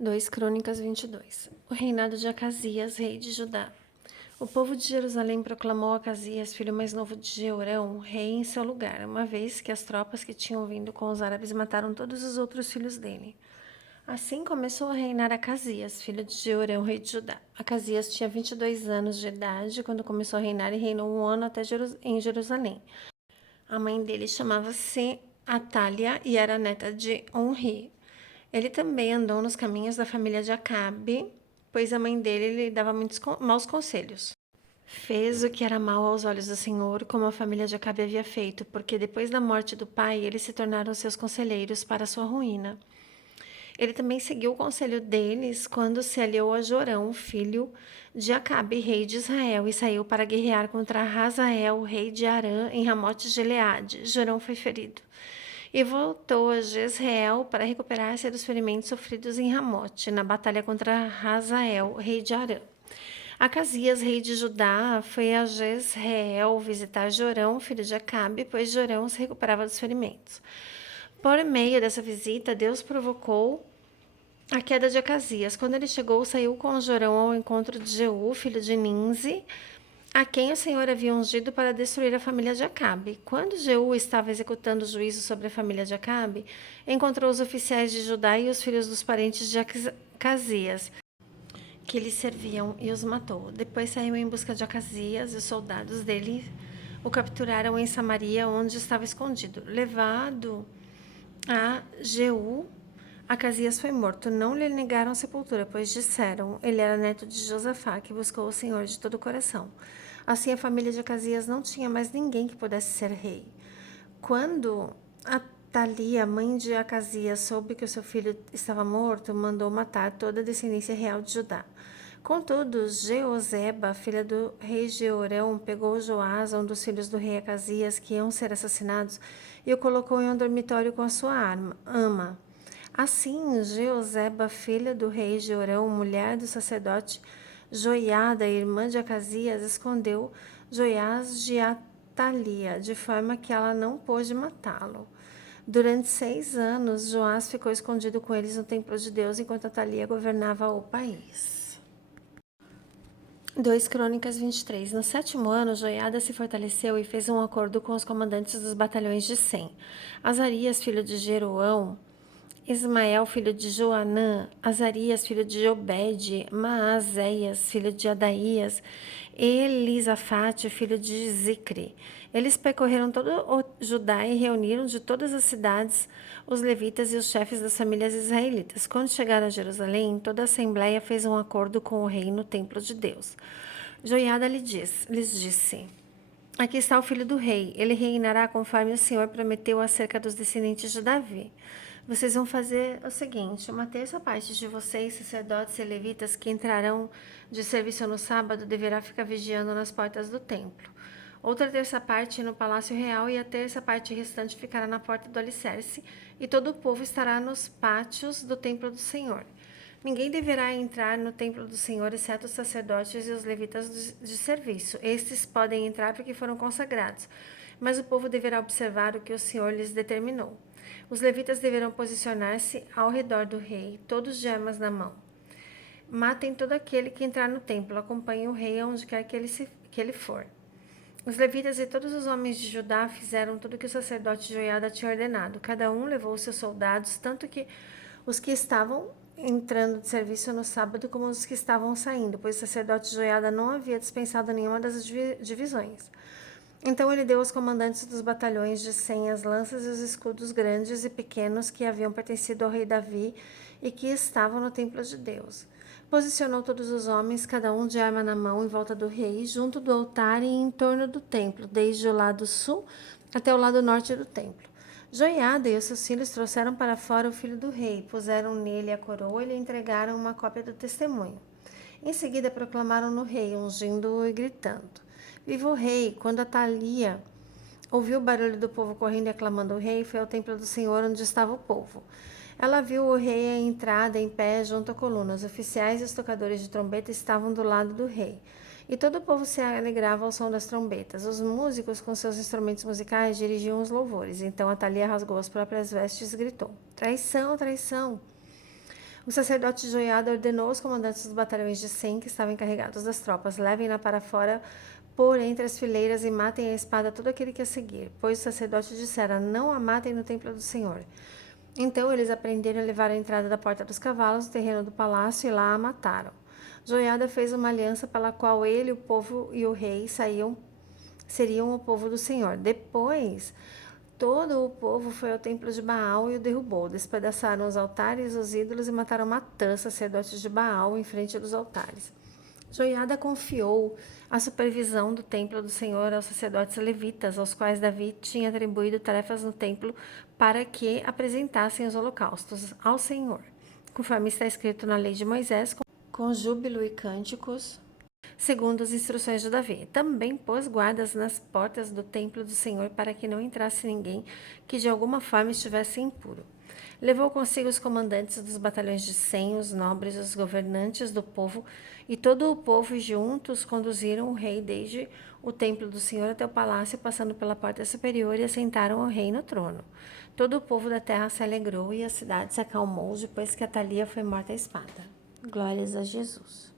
2 Crônicas 22. O reinado de Acasias, rei de Judá. O povo de Jerusalém proclamou Acasias, filho mais novo de Jeorão, rei em seu lugar, uma vez que as tropas que tinham vindo com os árabes mataram todos os outros filhos dele. Assim começou a reinar Acasias, filho de Jeorão, rei de Judá. Acasias tinha 22 anos de idade quando começou a reinar e reinou um ano até em Jerusalém. A mãe dele chamava-se Atália e era neta de Onri. Ele também andou nos caminhos da família de Acabe, pois a mãe dele lhe dava muitos maus conselhos. Fez o que era mal aos olhos do Senhor, como a família de Acabe havia feito, porque depois da morte do pai, eles se tornaram seus conselheiros para sua ruína. Ele também seguiu o conselho deles quando se aliou a Jorão, filho de Acabe, rei de Israel, e saiu para guerrear contra Hazael, rei de Arã, em Ramote de Gileade. Jorão foi ferido e voltou a Jezreel para recuperar-se dos ferimentos sofridos em Ramote, na batalha contra Hazael, rei de Arã. Acasias, rei de Judá, foi a Jezreel visitar Jorão, filho de Acabe, pois Jorão se recuperava dos ferimentos. Por meio dessa visita, Deus provocou a queda de Acasias. Quando ele chegou, saiu com Jorão ao encontro de Jeú, filho de Ninzi, a quem o Senhor havia ungido para destruir a família de Acabe. Quando Jeú estava executando o juízo sobre a família de Acabe, encontrou os oficiais de Judá e os filhos dos parentes de Acasias, que lhe serviam, e os matou. Depois saiu em busca de Acasias, e os soldados dele o capturaram em Samaria, onde estava escondido. Levado a Jeú, Acasias foi morto. Não lhe negaram sepultura, pois disseram: ele era neto de Josafá, que buscou o Senhor de todo o coração. Assim, a família de Acasias não tinha mais ninguém que pudesse ser rei. Quando Atalia, mãe de Acasias, soube que o seu filho estava morto, mandou matar toda a descendência real de Judá. Contudo, Jeozeba, filha do rei Jeorão, pegou Joás, um dos filhos do rei Acasias, que iam ser assassinados, e o colocou em um dormitório com a sua ama. Assim, Jeozeba, filha do rei Jeorão, mulher do sacerdote Joiada, irmã de Acasias, escondeu Joiás de Atalia, de forma que ela não pôde matá-lo. Durante 6 anos, Joás ficou escondido com eles no templo de Deus, enquanto Atalia governava o país. 2 Crônicas 23. No 7º ano, Joiada se fortaleceu e fez um acordo com os comandantes dos batalhões de 100. Azarias, filho de Jeroão, Ismael, filho de Joanã, Azarias, filho de Obed, Maazéias, filho de Adaías, Elisafate, filho de Zicre. Eles percorreram todo o Judá e reuniram de todas as cidades os levitas e os chefes das famílias israelitas. Quando chegaram a Jerusalém, toda a assembleia fez um acordo com o rei no templo de Deus. Joiada lhes disse: aqui está o filho do rei. Ele reinará conforme o Senhor prometeu acerca dos descendentes de Davi. Vocês vão fazer o seguinte: uma terça parte de vocês, sacerdotes e levitas, que entrarão de serviço no sábado, deverá ficar vigiando nas portas do templo. Outra terça parte no palácio real, e a terça parte restante ficará na porta do alicerce, e todo o povo estará nos pátios do templo do Senhor. Ninguém deverá entrar no templo do Senhor, exceto os sacerdotes e os levitas de serviço. Estes podem entrar porque foram consagrados, mas o povo deverá observar o que o Senhor lhes determinou. Os levitas deverão posicionar-se ao redor do rei, todos de armas na mão. Matem todo aquele que entrar no templo, acompanhem o rei aonde quer que ele for. Os levitas e todos os homens de Judá fizeram tudo o que o sacerdote Joiada tinha ordenado. Cada um levou os seus soldados, tanto que os que estavam entrando de serviço no sábado como os que estavam saindo, pois o sacerdote Joiada não havia dispensado nenhuma das divisões. Então ele deu aos comandantes dos batalhões de 100 as lanças e os escudos grandes e pequenos que haviam pertencido ao rei Davi e que estavam no templo de Deus. Posicionou todos os homens, cada um de arma na mão, em volta do rei, junto do altar e em torno do templo, desde o lado sul até o lado norte do templo. Joiada e os seus filhos trouxeram para fora o filho do rei, puseram nele a coroa e lhe entregaram uma cópia do testemunho. Em seguida proclamaram no rei, ungindo-o e gritando: viva o rei! Quando Atalia ouviu o barulho do povo correndo e aclamando o rei, foi ao templo do Senhor onde estava o povo. Ela viu o rei à entrada em pé junto à coluna. Os oficiais e os tocadores de trombeta estavam do lado do rei. E todo o povo se alegrava ao som das trombetas. Os músicos, com seus instrumentos musicais, dirigiam os louvores. Então Atalia rasgou as próprias vestes e gritou: traição, traição! O sacerdote Joiada ordenou aos comandantes dos batalhões de 100 que estavam encarregados das tropas: levem-na para fora por entre as fileiras e matem a espada todo aquele que a seguir. Pois o sacerdote dissera: não a matem no templo do Senhor. Então eles aprenderam a levar a entrada da porta dos cavalos no terreno do palácio e lá a mataram. Joiada fez uma aliança pela qual ele, o povo e o rei seriam o povo do Senhor. Depois, todo o povo foi ao templo de Baal e o derrubou. Despedaçaram os altares, os ídolos e mataram Matã, sacerdote de Baal, em frente dos altares. Joiada confiou a supervisão do templo do Senhor aos sacerdotes levitas, aos quais Davi tinha atribuído tarefas no templo para que apresentassem os holocaustos ao Senhor, conforme está escrito na lei de Moisés, com júbilo e cânticos, segundo as instruções de Davi. Também pôs guardas nas portas do templo do Senhor para que não entrasse ninguém que de alguma forma estivesse impuro. Levou consigo os comandantes dos batalhões de 100, os nobres, os governantes do povo, e todo o povo juntos conduziram o rei desde o templo do Senhor até o palácio, passando pela porta superior, e assentaram o rei no trono. Todo o povo da terra se alegrou e a cidade se acalmou depois que Atalia foi morta à espada. Glórias a Jesus.